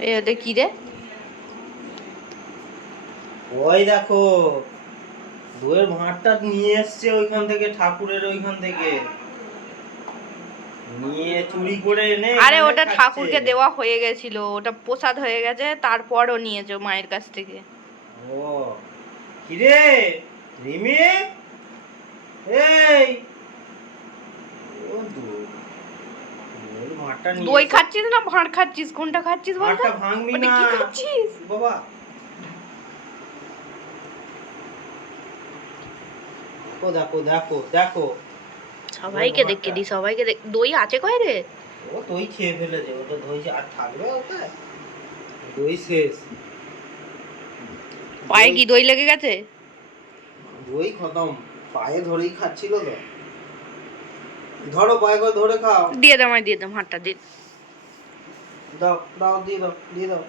এটা কি রে? ওই দেখো দইয়ের ভাঁড়টা নিয়ে এসছে ওইখান থেকে, ঠাকুরের ওইখান থেকে নিয়ে চুরি করে এনে। আরে ওটা ঠাকুরকে দেওয়া হয়ে গেছিল, ওটা প্রসাদ হয়ে গেছে, তারপরও নিয়েছো মায়ের কাছ থেকে। ও কিরে রিমি, এই দই খাচ্ছিস না ভাঁড় খাচ্ছিস? কোনটা খাচ্ছিস বল? ভাঁড়টা ভাঙবি না। কি খাচ্ছিস বাবা? ও দেখো দেখো দেখো, সবাইকে দেখে দি, সবাইকে দেখ। দই আছে কয় রে? ও দই খেয়ে ফেলেছে, ও তো দই আর থাকবে ওটা, দই শেষ। পায়ে কি দই লেগে গেছে? দই খতম, পায়ে ধরেই খাচ্ছিল তো। ধরো পায়ে করে ধরে খাও। দিয়ে দাও, আমায় দিয়ে দাও, হাতটা দিয়ে দাও দাও, দিয়ে দাও, দিয়ে দাও,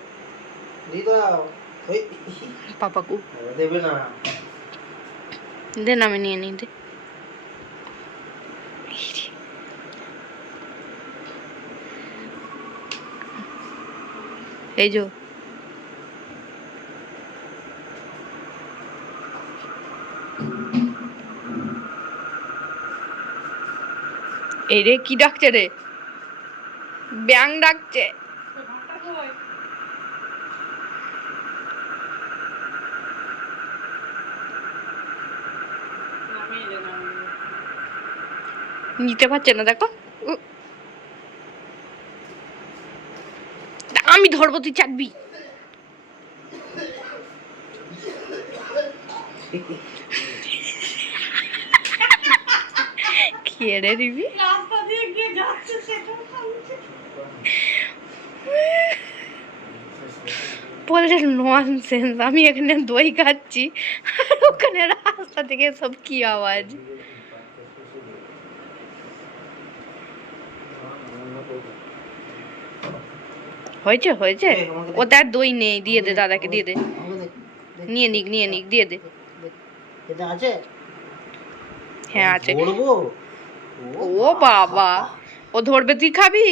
দিয়ে দাও। ওই পাপাকু দেবে না। দেন আমি নিয়ে নিই। দে এই যে এই রে, কি ডাকছে রে? ব্যাং ডাকছে। নিতে পারছে না, দেখো। আমি ধরবো, তুই চাটবি। খেয়ে দিবি। রাস্তা দিয়ে গিয়ে যাচ্ছে সেটা বলে ননসেন্স। আমি এখানে দই খাচ্ছি আর ওখানে রাস্তা থেকে সব কি আওয়াজ। হয়েছে হয়েছে, ও তার দই নেই, দিয়ে দে দাদাকে, দিয়ে দে। নিয়ে নিক, নিয়ে নিক, দিয়ে দে। এটা আছে? হ্যাঁ আছে। ধরবো? ও বাবা, ও ধরবে, তুই খাবি?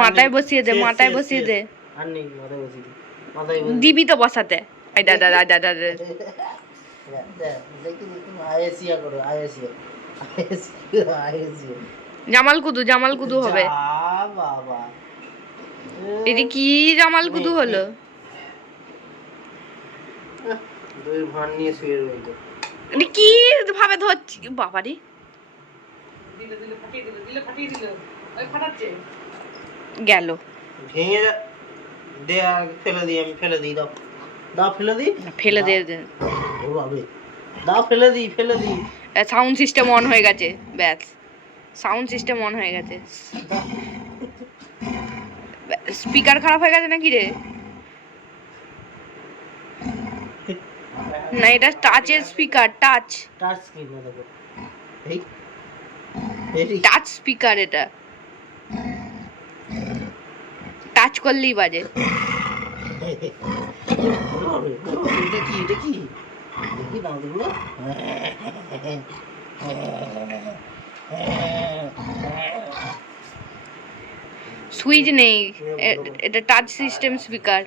মাথায় বসিয়ে দে, মাথায় বসিয়ে দে। আর নেই, মাথায় বসিয়ে দে, মাথায় দিবি তো বসাতে। আই দাদা দাদা দাদা। দেখি দেখি আয়েসিয়া করো, আয়েসিয়া আয়েসিয়া। জামাল কুদু, জামাল কুদু হবে। বাবা এটা কি জামাল কুদু হলো? দই ভান নিয়ে শুয়ে রইলো। এটা কি ভাবে ধরছি বাবা রে? দিলে দিলে ফাটিয়ে দিলে, দিলে ফাটিয়ে দিলে, ওই ফাটাচ্ছে গেল। ভেঙে দে, আর ফেলে দিই, আমি ফেলে দিই। দাও দাও, ফেলে দিই, ফেলে দে। ও বাবা, দাও ফেলে দিই, ফেলে দিই। সাউন্ড সিস্টেম অন হয়ে গেছে, ব্যাস। সাউন্ড সিস্টেম অন হয়ে গেছে। স্পিকার খারাপ হয়ে গেছে নাকি রে? না, এটা টাচের স্পিকার, টাচ টাচ স্ক্রিন না, দেখো এই টাচ স্পিকার। এটা টাচ করলেই বাজে। এটা কি, এটা কি দেখি দাও, দেখো। সুইচ নেই, এটা টাচ সিস্টেম স্পিকার।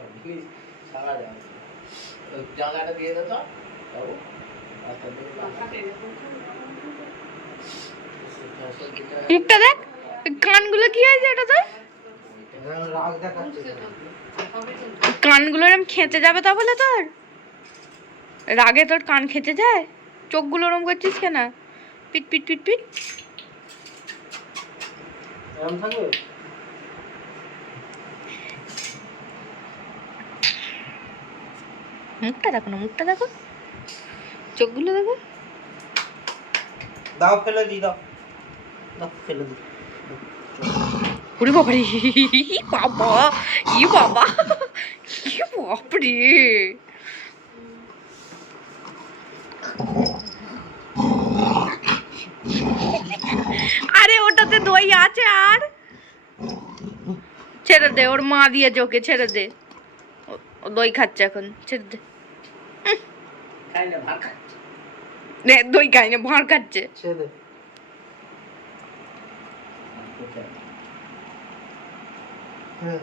জায়গাটা দিয়ে দাও তো। মুখটা দেখ, কানগুলো কি হয়েছে এটা তোর? রাগ দেখাচ্ছে, কানগুলো এরম খেঁচে যাবে তা বলে তোর? রাগে তোর কান খেঁচে যায়? চোখগুলো ওরম করছিস কেন? পিট পিট পিট পিট। এরকম থাকবে। মুখটা দেখো না, মুখটা দেখো, চোখগুলো দেখো। দাও ফেলে দিই, দাও দাও, ফেলে দিই। ওরে বাবা রে, বাবা, ই বাবা, ই বাপরে। আরে ওটাতে দই আছে। আর ছেড়ে দে, ওর মা দিয়েছে ওকে, ছেড়ে দে। ও দই খাচ্ছে এখন, ছেড়ে দে। খাই না, ভাত খাচ্ছি। দই খাই না, ভাঁড় খাচ্ছে। ছেড়ে দে। হ্যাঁ